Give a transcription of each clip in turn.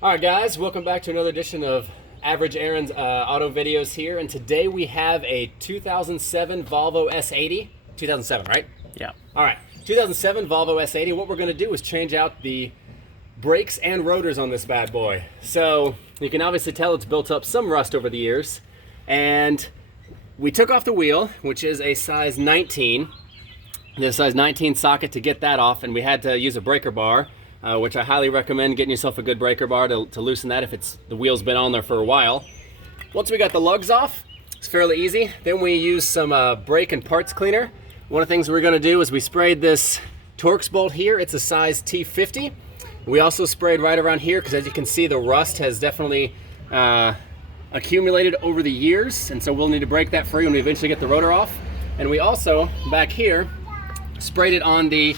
Alright guys, welcome back to another edition of Average Aaron's auto videos here, and today we have a 2007 Volvo S80. 2007, right? Yeah. Alright, 2007 Volvo S80. What we're going to do is change out the brakes and rotors on this bad boy. So you can obviously tell it's built up some rust over the years, and we took off the wheel, which is a size 19. The size 19 socket to get that off, and we had to use a breaker bar. Which I highly recommend getting yourself a good breaker bar to loosen that if the wheel's been on there for a while. Once we got the lugs off, it's fairly easy. Then we use some brake and parts cleaner. One of the things we're going to do is we sprayed this Torx bolt here. It's a size T50. We also sprayed right around here because, as you can see, the rust has definitely accumulated over the years, and so we'll need to break that free when we eventually get the rotor off. And we also, back here, sprayed it on the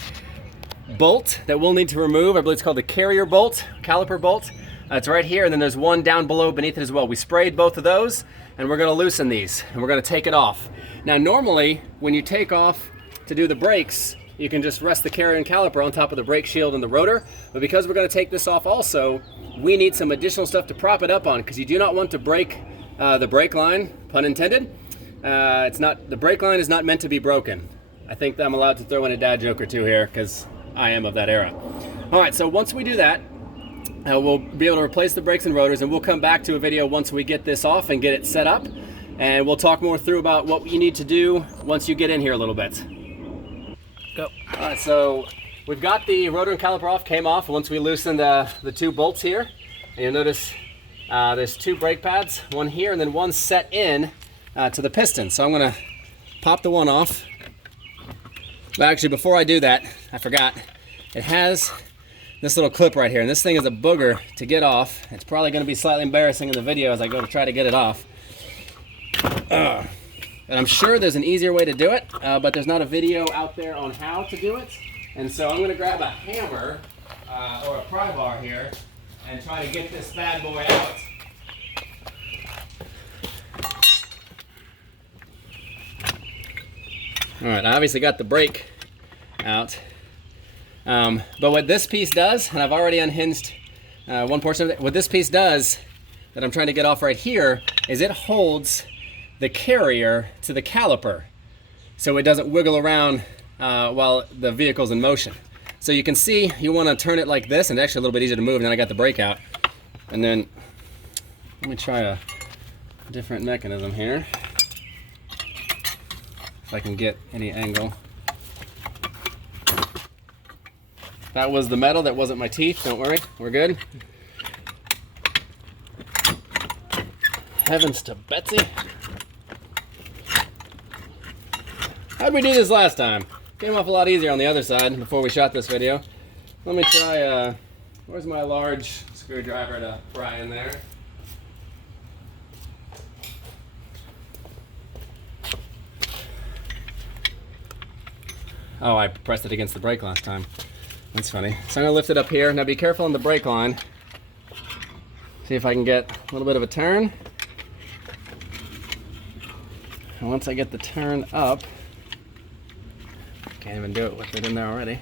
bolt that we'll need to remove. I believe it's called the carrier bolt, caliper bolt. It's right here, and then there's one down below beneath it as well. We sprayed both of those, and we're going to loosen these, and we're going to take it off. Now normally when you take off to do the brakes, you can just rest the carrier and caliper on top of the brake shield and the rotor, but because we're going to take this off also, we need some additional stuff to prop it up on, because you do not want to break the brake line, pun intended. The brake line is not meant to be broken. I think that I'm allowed to throw in a dad joke or two here, because I am of that era. All right, so once we do that, we'll be able to replace the brakes and rotors, and we'll come back to a video once we get this off and get it set up, and we'll talk more through about what you need to do once you get in here a little bit. Go. All right, so we've got the rotor and caliper off, came off once we loosened the two bolts here. And you'll notice there's two brake pads, one here and then one set in to the piston. So I'm gonna pop the one off. But actually, before I do that, I forgot. It has this little clip right here, and this thing is a booger to get off. It's probably going to be slightly embarrassing in the video as I go to try to get it off. And I'm sure there's an easier way to do it, but there's not a video out there on how to do it. And so I'm going to grab a hammer or a pry bar here and try to get this bad boy out. All right, I obviously got the brake out, but what this piece does, and I've already unhinged one portion of it, what this piece does that I'm trying to get off right here is it holds the carrier to the caliper so it doesn't wiggle around while the vehicle's in motion. So you can see you want to turn it like this, and it's actually a little bit easier to move, and then I got the brake out. And then let me try a different mechanism here. If I can get any angle. That was the metal, that wasn't my teeth, don't worry, we're good. Heavens to Betsy. How'd we do this last time? Came off a lot easier on the other side before we shot this video. Let me try, where's my large screwdriver to pry in there? Oh, I pressed it against the brake last time. That's funny. So I'm gonna lift it up here. Now be careful on the brake line. See if I can get a little bit of a turn. And once I get the turn up, can't even do it with it in there already.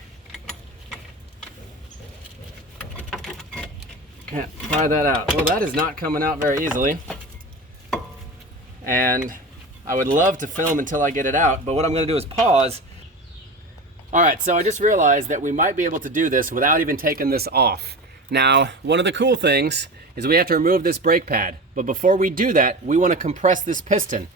Can't pry that out. Well, that is not coming out very easily. And I would love to film until I get it out, but what I'm gonna do is pause. All right, so I just realized that we might be able to do this without even taking this off. Now, one of the cool things is we have to remove this brake pad, but before we do that, we want to compress this piston.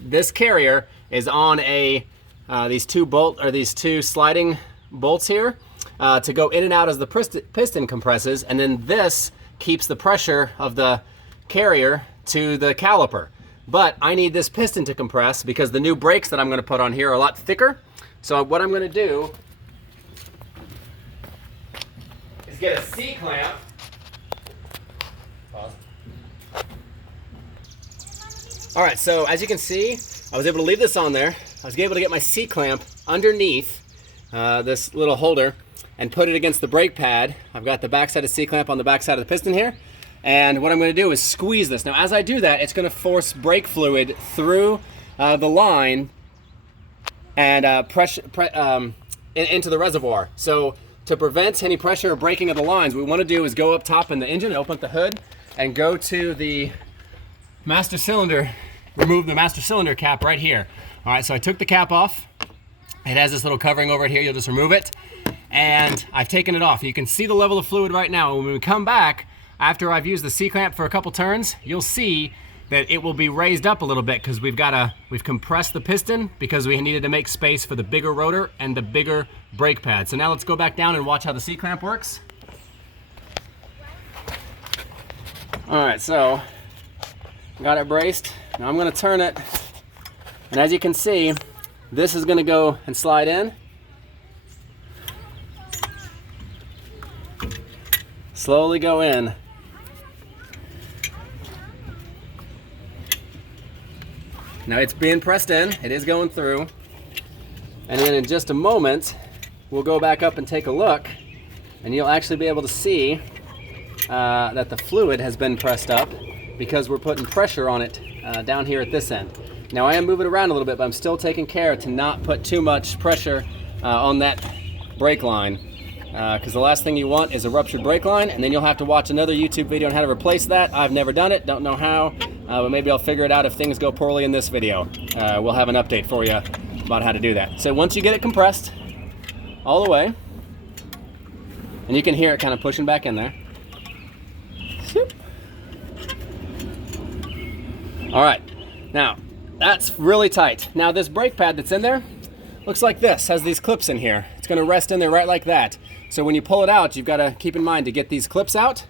This carrier is on these two sliding bolts here to go in and out as the piston compresses, and then this keeps the pressure of the carrier to the caliper. But I need this piston to compress because the new brakes that I'm going to put on here are a lot thicker. So what I'm going to do is get a C-clamp. Pause. All right, so as you can see, I was able to leave this on there. I was able to get my C-clamp underneath this little holder and put it against the brake pad. I've got the backside of C-clamp on the backside of the piston here. And what I'm going to do is squeeze this. Now, as I do that, it's going to force brake fluid through the line and into the reservoir. So to prevent any pressure or breaking of the lines, what we want to do is go up top in the engine, open up the hood, and go to the master cylinder, remove the master cylinder cap right here. All right, so I took the cap off. It has this little covering over it here. You'll just remove it. And I've taken it off. You can see the level of fluid right now. When we come back, after I've used the C-clamp for a couple turns, you'll see that it will be raised up a little bit because we've compressed the piston because we needed to make space for the bigger rotor and the bigger brake pad. So now let's go back down and watch how the C-clamp works. All right, so got it braced. Now I'm gonna turn it, and as you can see, this is gonna go and slide in. Slowly go in. Now it's being pressed in, it is going through. And then in just a moment, we'll go back up and take a look, and you'll actually be able to see that the fluid has been pressed up because we're putting pressure on it down here at this end. Now I am moving around a little bit, but I'm still taking care to not put too much pressure on that brake line, because the last thing you want is a ruptured brake line, and then you'll have to watch another YouTube video on how to replace that. I've never done it, don't know how, but maybe I'll figure it out if things go poorly in this video. We'll have an update for you about how to do that. So once you get it compressed all the way, and you can hear it kind of pushing back in there. All right, now that's really tight. Now this brake pad that's in there looks like this, has these clips in here. It's gonna rest in there right like that. So when you pull it out, you've gotta keep in mind to get these clips out,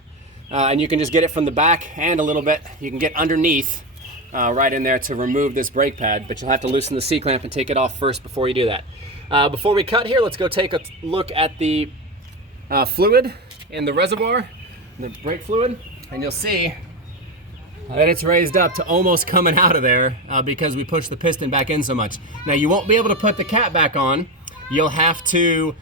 and you can just get it from the back and a little bit. You can get underneath right in there to remove this brake pad, but you'll have to loosen the C-clamp and take it off first before you do that. Before we cut here, let's go take a look at the fluid in the reservoir, the brake fluid, and you'll see that it's raised up to almost coming out of there because we pushed the piston back in so much. Now you won't be able to put the cap back on. You'll have to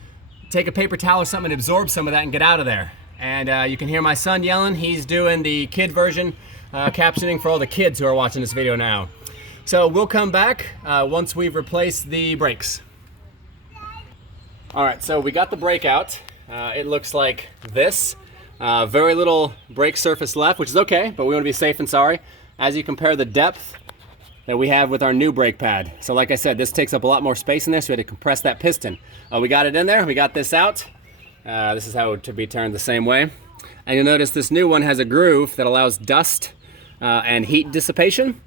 take a paper towel or something and absorb some of that and get out of there. And you can hear my son yelling. He's doing the kid version, captioning for all the kids who are watching this video now. So we'll come back once we've replaced the brakes. All right, so we got the brake out. It looks like this. Very little brake surface left, which is okay, but we want to be safe and sorry as you compare the depth that we have with our new brake pad. So like I said, this takes up a lot more space in there, so we had to compress that piston. We got it in there, we got this out. This is how it to be turned the same way. And you'll notice this new one has a groove that allows dust and heat dissipation.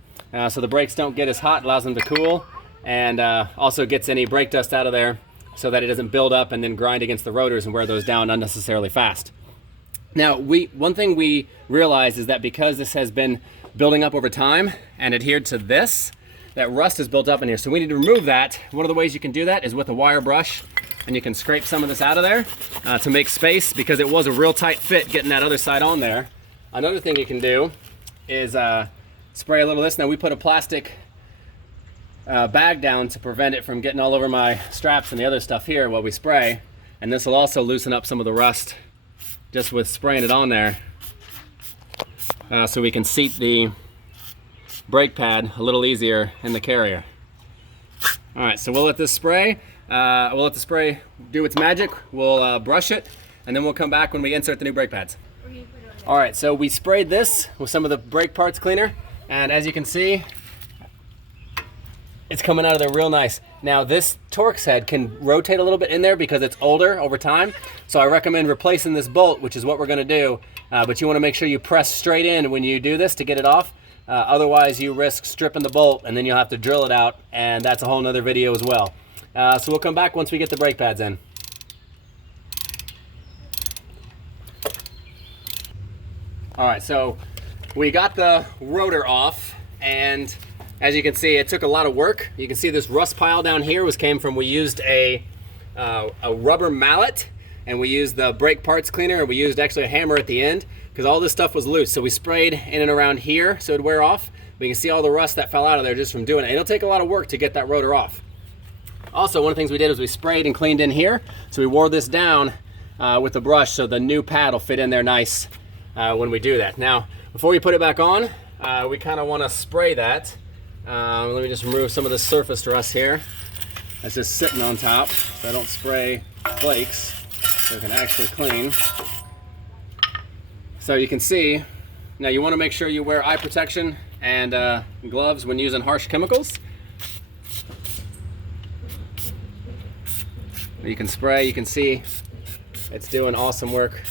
So the brakes don't get as hot, allows them to cool, and also gets any brake dust out of there so that it doesn't build up and then grind against the rotors and wear those down unnecessarily fast. Now, one thing we realized is that because this has been building up over time and adhered to this, that rust is built up in here. So we need to remove that. One of the ways you can do that is with a wire brush, and you can scrape some of this out of there to make space, because it was a real tight fit getting that other side on there. Another thing you can do is spray a little of this. Now we put a plastic bag down to prevent it from getting all over my straps and the other stuff here while we spray. And this will also loosen up some of the rust just with spraying it on there, so we can seat the brake pad a little easier in the carrier. All right, so we'll let this spray, we'll let the spray do its magic. We'll brush it, and then we'll come back when we insert the new brake pads. All right, so we sprayed this with some of the brake parts cleaner, and as you can see, it's coming out of there real nice. Now this Torx head can rotate a little bit in there because it's older over time. So I recommend replacing this bolt, which is what we're gonna do. But you wanna make sure you press straight in when you do this to get it off. Otherwise you risk stripping the bolt and then you'll have to drill it out, and that's a whole nother video as well. So we'll come back once we get the brake pads in. All right, so we got the rotor off, and as you can see, it took a lot of work. You can see this rust pile down here we used a rubber mallet, and we used the brake parts cleaner, and we used actually a hammer at the end because all this stuff was loose. So we sprayed in and around here so it'd wear off. But you can see all the rust that fell out of there just from doing it. It'll take a lot of work to get that rotor off. Also, one of the things we did was we sprayed and cleaned in here. So we wore this down with the brush so the new pad will fit in there nice when we do that. Now, before we put it back on, we kind of want to spray that. Let me just remove some of the surface rust here. That's just sitting on top so I don't spray flakes. so we can actually clean. So you can see, now you want to make sure you wear eye protection and gloves when using harsh chemicals. You can spray, you can see it's doing awesome work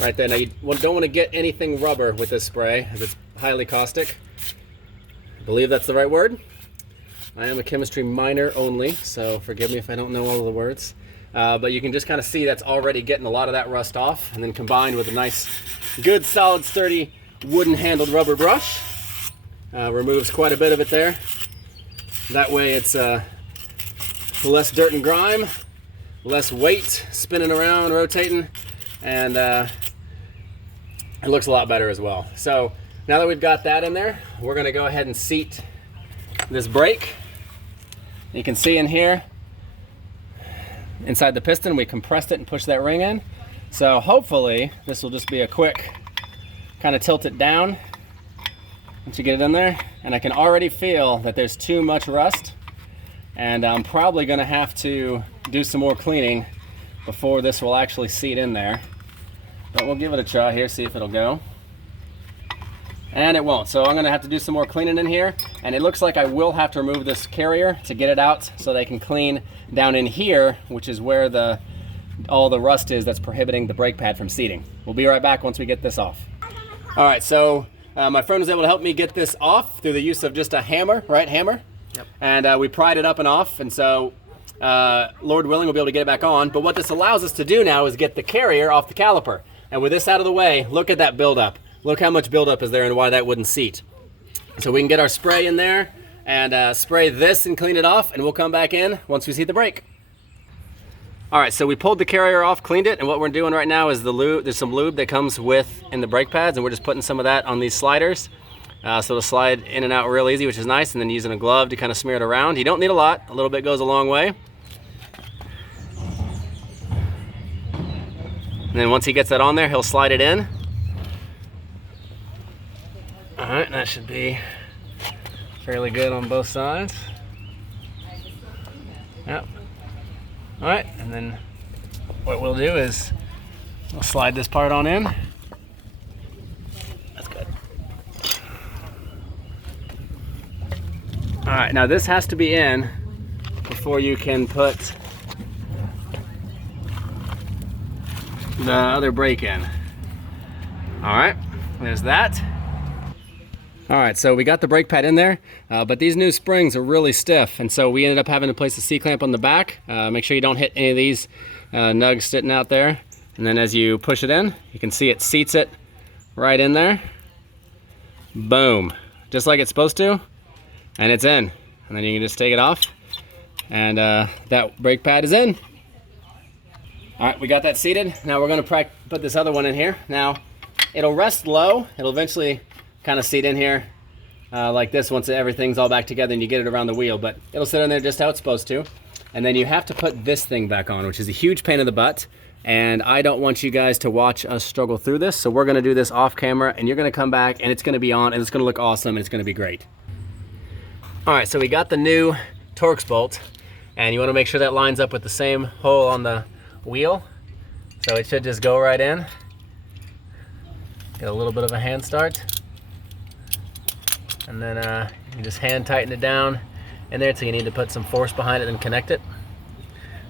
right there. Now you don't want to get anything rubber with this spray, as it's highly caustic. I believe that's the right word. I am a chemistry minor only, so forgive me if I don't know all of the words. But you can just kind of see that's already getting a lot of that rust off, and then combined with a nice, good, solid, sturdy, wooden-handled rubber brush, removes quite a bit of it there. That way it's less dirt and grime, less weight spinning around, rotating, and it looks a lot better as well. So now that we've got that in there, we're going to go ahead and seat this brake. You can see in here, inside the piston, we compressed it and pushed that ring in. So hopefully this will just be a quick kind of tilt it down once you get it in there. And I can already feel that there's too much rust, and I'm probably going to have to do some more cleaning before this will actually seat in there. But we'll give it a try here, see if it'll go. And it won't, so I'm going to have to do some more cleaning in here, and it looks like I will have to remove this carrier to get it out so they can clean down in here, which is where all the rust is that's prohibiting the brake pad from seating. We'll be right back once we get this off. All right, so my friend was able to help me get this off through the use of just a hammer, right, hammer? Yep. And we pried it up and off, and so Lord willing, we'll be able to get it back on. But what this allows us to do now is get the carrier off the caliper. And with this out of the way, look at that buildup. Look how much buildup is there and why that wouldn't seat. So we can get our spray in there and spray this and clean it off, and we'll come back in once we see the brake. All right, so we pulled the carrier off, cleaned it, and what we're doing right now is the lube. There's some lube that comes with in the brake pads, and we're just putting some of that on these sliders. So it'll slide in and out real easy, which is nice, and then using a glove to kind of smear it around. You don't need a lot. A little bit goes a long way. And then once he gets that on there, he'll slide it in. All right, that should be fairly good on both sides. Yep. All right, and then what we'll do is we'll slide this part on in. That's good. All right, now this has to be in before you can put the other brake in. All right, there's that. All right, so we got the brake pad in there, but these new springs are really stiff, and so we ended up having to place a C-clamp on the back. Make sure you don't hit any of these nugs sitting out there. And then as you push it in, you can see it seats it right in there. Boom, just like it's supposed to, and it's in. And then you can just take it off, and that brake pad is in. All right, we got that seated. Now we're gonna put this other one in here. Now, it'll rest low. It'll eventually kind of seat in here like this once everything's all back together and you get it around the wheel, but it'll sit in there just how it's supposed to. And then you have to put this thing back on, which is a huge pain in the butt, and I don't want you guys to watch us struggle through this, so we're going to do this off camera, and you're going to come back and it's going to be on and it's going to look awesome and it's going to be great. All right, so we got the new Torx bolt, and you want to make sure that lines up with the same hole on the wheel, so it should just go right in. Get a little bit of a hand start. And then you can just hand tighten it down in there until you need to put some force behind it and connect it.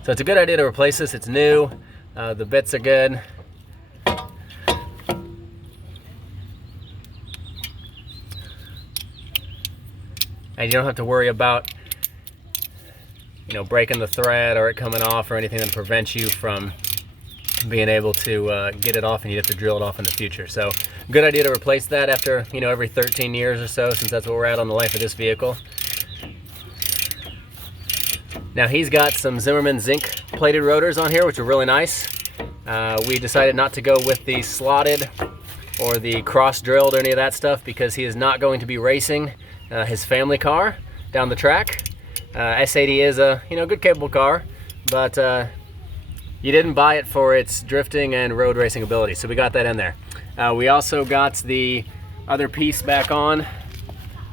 So it's a good idea to replace this. It's new. The bits are good. And you don't have to worry about, breaking the thread or it coming off or anything that prevents you from being able to get it off, and you'd have to drill it off in the future. So good idea to replace that after every 13 years or so, since that's what we're at on the life of this vehicle. Now he's got some Zimmermann zinc plated rotors on here, which are really nice. We decided not to go with the slotted or the cross drilled or any of that stuff because he is not going to be racing his family car down the track. S80 is a good capable car, but you didn't buy it for its drifting and road racing ability, so we got that in there. We also got the other piece back on,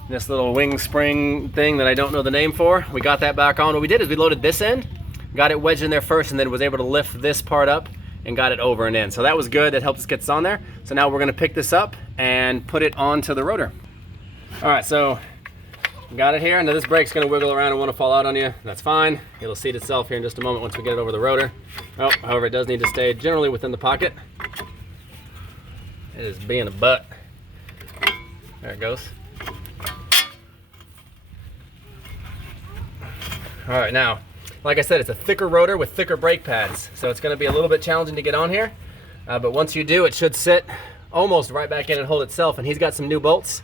this little wing spring thing that I don't know the name for. We got that back on. What we did is we loaded this end got it wedged in there first and then was able to lift this part up and got it over and in. So that was good, that helped us get this on there. So now we're gonna pick this up and put it onto the rotor. All right, so got it here. Now this brake's gonna wiggle around and wanna fall out on you. That's fine. It'll seat itself here in just a moment once we get it over the rotor. Oh, however, it does need to stay generally within the pocket. It is being a butt. There it goes. All right, now, like I said, it's a thicker rotor with thicker brake pads, so it's gonna be a little bit challenging to get on here, but once you do, it should sit almost right back in and hold itself, and he's got some new bolts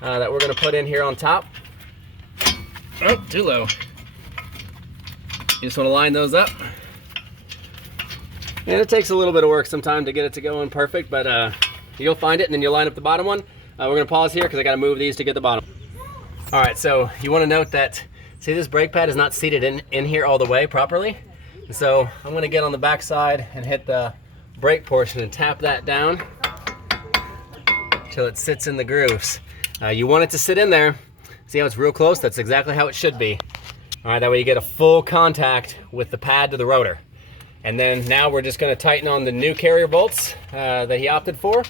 that we're gonna put in here on top. Oh, too low. You just wanna line those up. And it takes a little bit of work sometimes to get it to go in perfect, but you'll find it, and then you'll line up the bottom one. We're gonna pause here because I gotta move these to get the bottom. All right, so you wanna note that, see this brake pad is not seated in here all the way properly. And so I'm gonna get on the back side and hit the brake portion and tap that down till it sits in the grooves. You want it to sit in there. See how it's real close? That's exactly how it should be. All right, that way you get a full contact with the pad to the rotor. And then now we're just gonna tighten on the new carrier bolts that he opted for.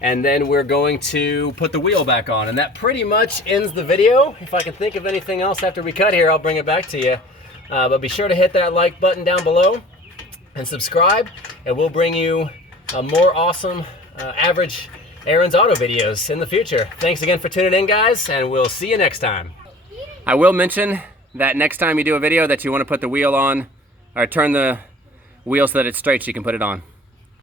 And then we're going to put the wheel back on. And that pretty much ends the video. If I can think of anything else after we cut here, I'll bring it back to you. But be sure to hit that like button down below and subscribe, and we'll bring you more awesome average Aaron's Auto videos in the future. Thanks again for tuning in, guys, and we'll see you next time. I will mention that next time you do a video that you want to put the wheel on, or turn the wheel so that it's straight so you can put it on.